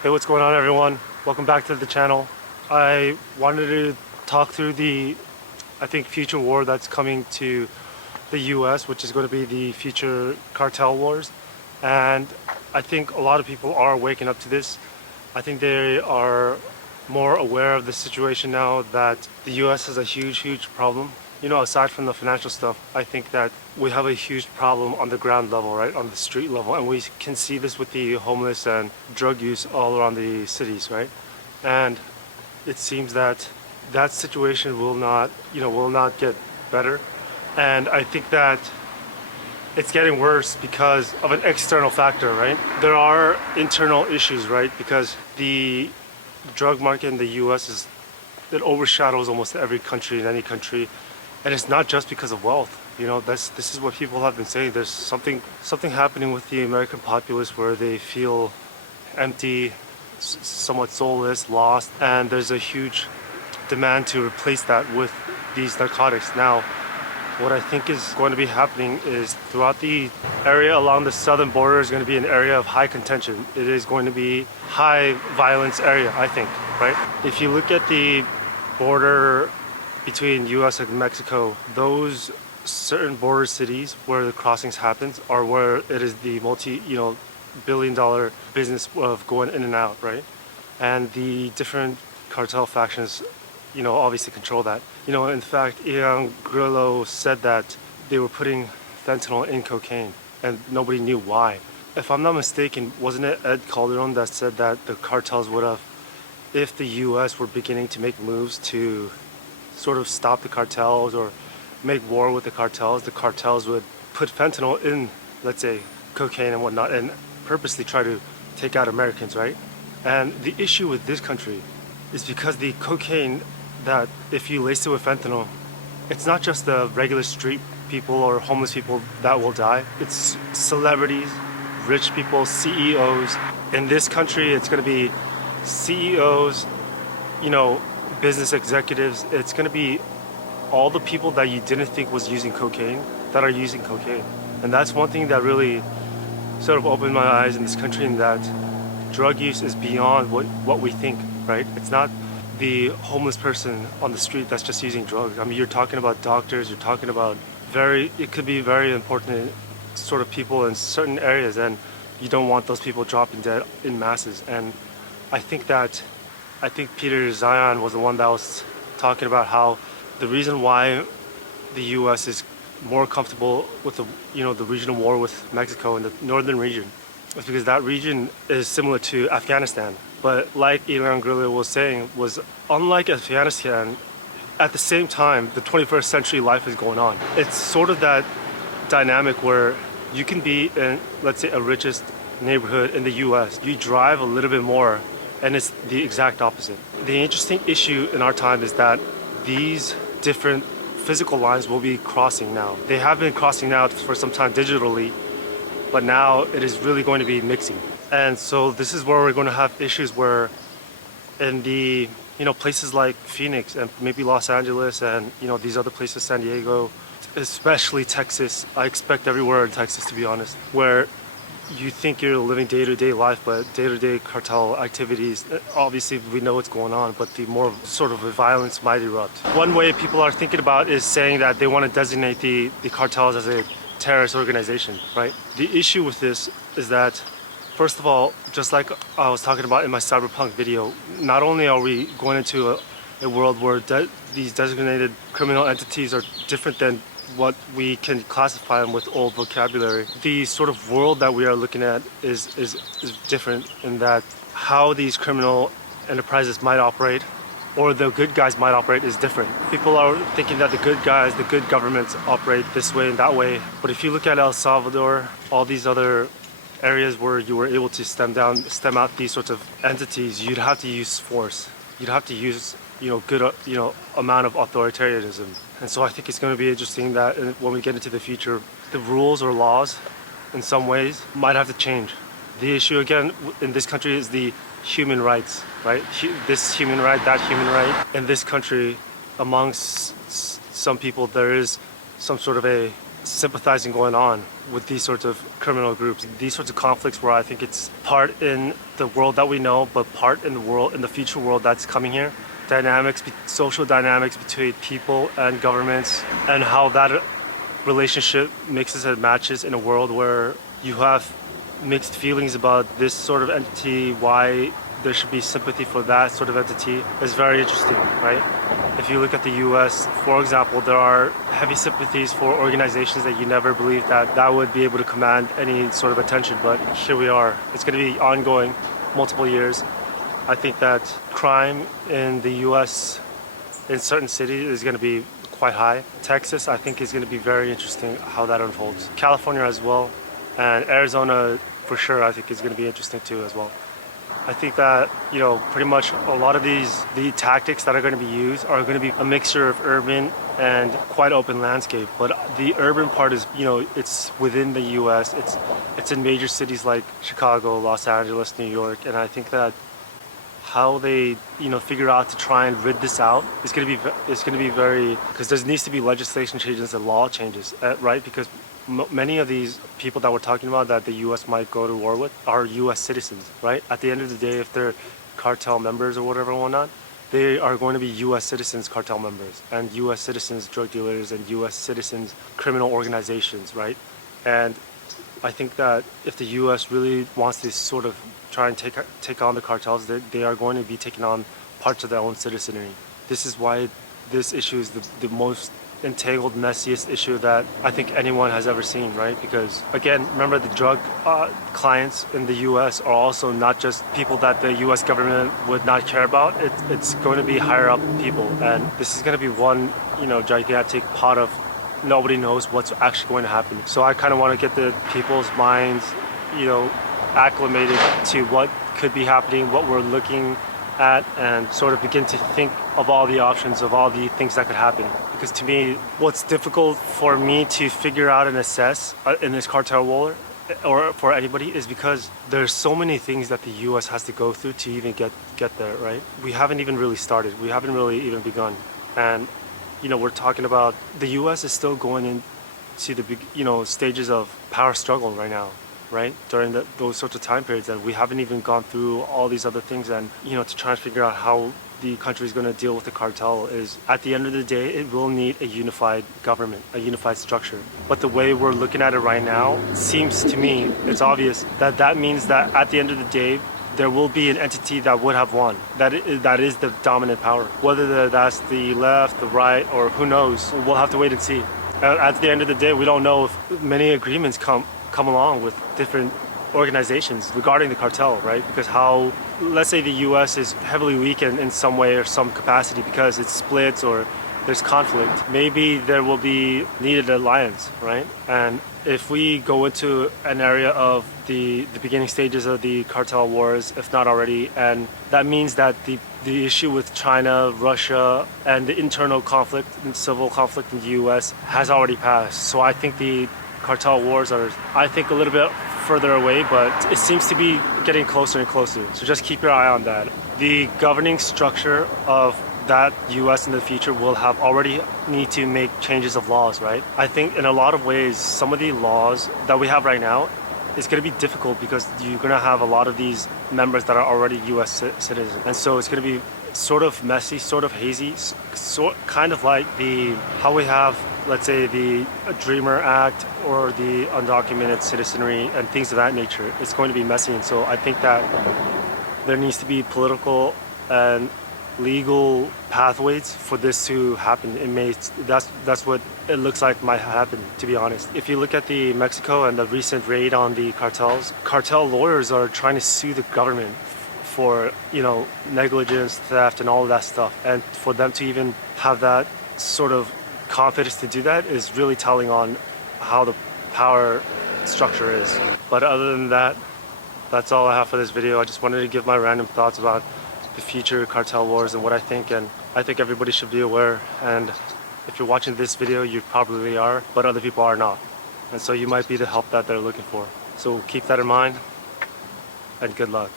Hey, what's going on, everyone? Welcome back to the channel. I wanted to talk through I think, future war that's coming to the US, which is going to be the future cartel wars. And I think a lot of people are waking up to this. I think they are more aware of the situation now that the US has a huge problem. You know, aside from the financial stuff, I think that we have a huge problem on the ground level, right? On the street level. And we can see this with the homeless and drug use all around the cities, right? And it seems that that situation will not get better. And I think that it's getting worse because of an external factor, right? There are internal issues, right? Because the drug market in the US it overshadows almost every country in any country. And it's not just because of wealth. You know, this is what people have been saying. There's something happening with the American populace where they feel empty, somewhat soulless, lost, and there's a huge demand to replace that with these narcotics. Now, what I think is going to be happening is throughout the area along the southern border is going to be an area of high contention. It is going to be high violence area, I think, right? If you look at the border between US and Mexico, those certain border cities where the crossings happens are where it is the multi-billion-dollar business of going in and out, right? And the different cartel factions, obviously control that. In fact, Ian Grillo said that they were putting fentanyl in cocaine and nobody knew why. If I'm not mistaken, wasn't it Ed Calderon that said that the cartels would have, if the US were beginning to make moves to sort of stop the cartels or make war with the cartels would put fentanyl in, let's say, cocaine and whatnot, and purposely try to take out Americans, right? And the issue with this country is because the cocaine, that if you lace it with fentanyl, it's not just the regular street people or homeless people that will die. It's celebrities, rich people, CEOs. In this country, it's going to be CEOs, business executives. It's going to be all the people that you didn't think was using cocaine that are using cocaine. And that's one thing that really sort of opened my eyes in this country, in that drug use is beyond what we think, right? It's not the homeless person on the street that's just using drugs. I mean, you're talking about doctors, you're talking about it could be very important sort of people in certain areas, and you don't want those people dropping dead in masses. And I think Peter Zion was the one that was talking about how the reason why the U.S. is more comfortable with the regional war with Mexico in the northern region is because that region is similar to Afghanistan. But like Ilan Grillo was saying, was unlike Afghanistan, at the same time, the 21st century life is going on. It's sort of that dynamic where you can be in, let's say, a richest neighborhood in the U.S. You drive a little bit more, and it's the exact opposite. The interesting issue in our time is that these different physical lines will be crossing now. They have been crossing now for some time digitally, but now it is really going to be mixing. And so this is where we're going to have issues where in the places like Phoenix and maybe Los Angeles and these other places, San Diego, especially Texas. I expect everywhere in Texas, to be honest, where you think you're living day-to-day life, but day-to-day cartel activities, obviously we know what's going on, but the more sort of violence might erupt. One way people are thinking about is saying that they want to designate the cartels as a terrorist organization, right? The issue with this is that, first of all, just like I was talking about in my cyberpunk video, not only are we going into a world where these designated criminal entities are different than what we can classify them with old vocabulary. The sort of world that we are looking at is different in that how these criminal enterprises might operate, or the good guys might operate, is different. People are thinking that the good guys, the good governments operate this way and that way. But if you look at El Salvador, all these other areas where you were able to stem out these sorts of entities, you'd have to use force. You'd have to use good amount of authoritarianism. And so I think it's going to be interesting that when we get into the future, the rules or laws in some ways might have to change. The issue again in this country is the human rights, right? This human right, that human right. In this country, amongst some people, there is some sort of a sympathizing going on with these sorts of criminal groups, these sorts of conflicts where I think it's part in the world that we know, but part in the future world that's coming here. Social dynamics between people and governments, and how that relationship mixes and matches in a world where you have mixed feelings about this sort of entity, why there should be sympathy for that sort of entity is very interesting, right? If you look at the US, for example, there are heavy sympathies for organizations that you never believed that would be able to command any sort of attention, but here we are. It's going to be ongoing, multiple years. I think that crime in the US in certain cities is going to be quite high. Texas, I think, is going to be very interesting how that unfolds. California as well, and Arizona for sure, I think is going to be interesting too as well. I think that, pretty much a lot of the tactics that are going to be used are going to be a mixture of urban and quite open landscape. But the urban part is, it's within the U.S. It's in major cities like Chicago, Los Angeles, New York, and I think that how they, figure out to try and rid this out is going to be very, because there needs to be legislation changes and law changes, right? Because many of these people that we're talking about that the U.S. might go to war with are U.S. citizens, right? At the end of the day, if they're cartel members or whatever and whatnot, they are going to be U.S. citizens cartel members and U.S. citizens drug dealers and U.S. citizens criminal organizations, right? And I think that if the U.S. really wants to sort of try and take on the cartels, they are going to be taking on parts of their own citizenry. This is why this issue is the most entangled, messiest issue that I think anyone has ever seen, right? Because again, remember the drug clients in the U.S. are also not just people that the U.S. government would not care about. It's going to be higher up people, and this is going to be one, gigantic pot of nobody knows what's actually going to happen. So I kind of want to get the people's minds, acclimated to what could be happening, what we're looking at, and sort of begin to think of all the options of all the things that could happen. Because to me, what's difficult for me to figure out and assess in this cartel war, or for anybody, is because there's so many things that the U.S. has to go through to even get there, right? We haven't even really started. We haven't really even begun. And, we're talking about the U.S. is still going into the big, stages of power struggle right now, right? During those sorts of time periods, and we haven't even gone through all these other things. And, to try and figure out how the country is going to deal with the cartel is, at the end of the day, it will need a unified government, a unified structure. But the way we're looking at it right now, seems to me, it's obvious that means that at the end of the day, there will be an entity that would have won. That is the dominant power. Whether that's the left, the right, or who knows, we'll have to wait and see. At the end of the day, we don't know if many agreements come along with different organizations regarding the cartel, right? Because let's say the U.S. is heavily weakened in some way or some capacity because it splits or there's conflict. Maybe there will be needed alliance, right? And if we go into an area of the beginning stages of the cartel wars, if not already, and that means that the issue with China, Russia, and the internal conflict and civil conflict in the U.S. has already passed. So I think the cartel wars are, a little bit further away, but it seems to be getting closer and closer. So just keep your eye on that. The governing structure of that U.S. in the future will have already need to make changes of laws, right? I think in a lot of ways, some of the laws that we have right now is going to be difficult because you're going to have a lot of these members that are already U.S. citizens. And so it's going to be sort of messy, sort of hazy, kind of like how we have, let's say, the Dreamer Act or the undocumented citizenry and things of that nature. It's going to be messy. And so I think that there needs to be political and legal pathways for this to happen. That's what it looks like might happen, to be honest. If you look at the Mexico and the recent raid on the cartels, cartel lawyers are trying to sue the government for, negligence, theft, and all of that stuff. And for them to even have that sort of confidence to do that is really telling on how the power structure is. But other than that, that's all I have for this video. I just wanted to give my random thoughts about the future cartel wars and what I think, and I think everybody should be aware. And if you're watching this video, you probably are, but other people are not. And so you might be the help that they're looking for. So keep that in mind, and good luck.